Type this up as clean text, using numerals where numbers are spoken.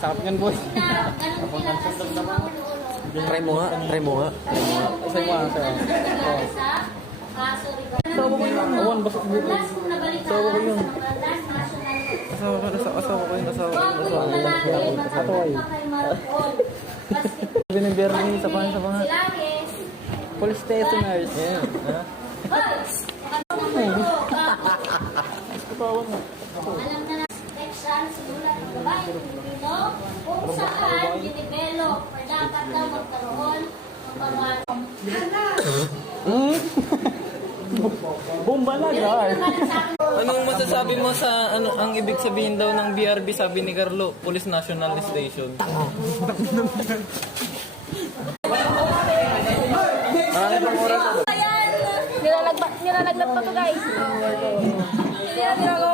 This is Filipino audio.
Sarap yan, boy. Try mo nga, try mo nga. Isay mo nga, sir. Asawa ko yun. Awan, basok buko. Asawa ko yun. Asawa ko yun. Ato ay. Sabi ng Bernie, sa pa nga. Police stationers. Ayan, ha? Katawan mo. Alam na lang, section, sinulat ng babae ng Pilipino, kung saan dinevelop or dapat daw magkaroon ng mga Bomba na, gar. Anong masasabi mo sa ano ang ibig sabihin daw ng BRB, sabi ni Carlo, Police National Station? Ayan! Nilalaglat pa to guys. Hindi na ginagawa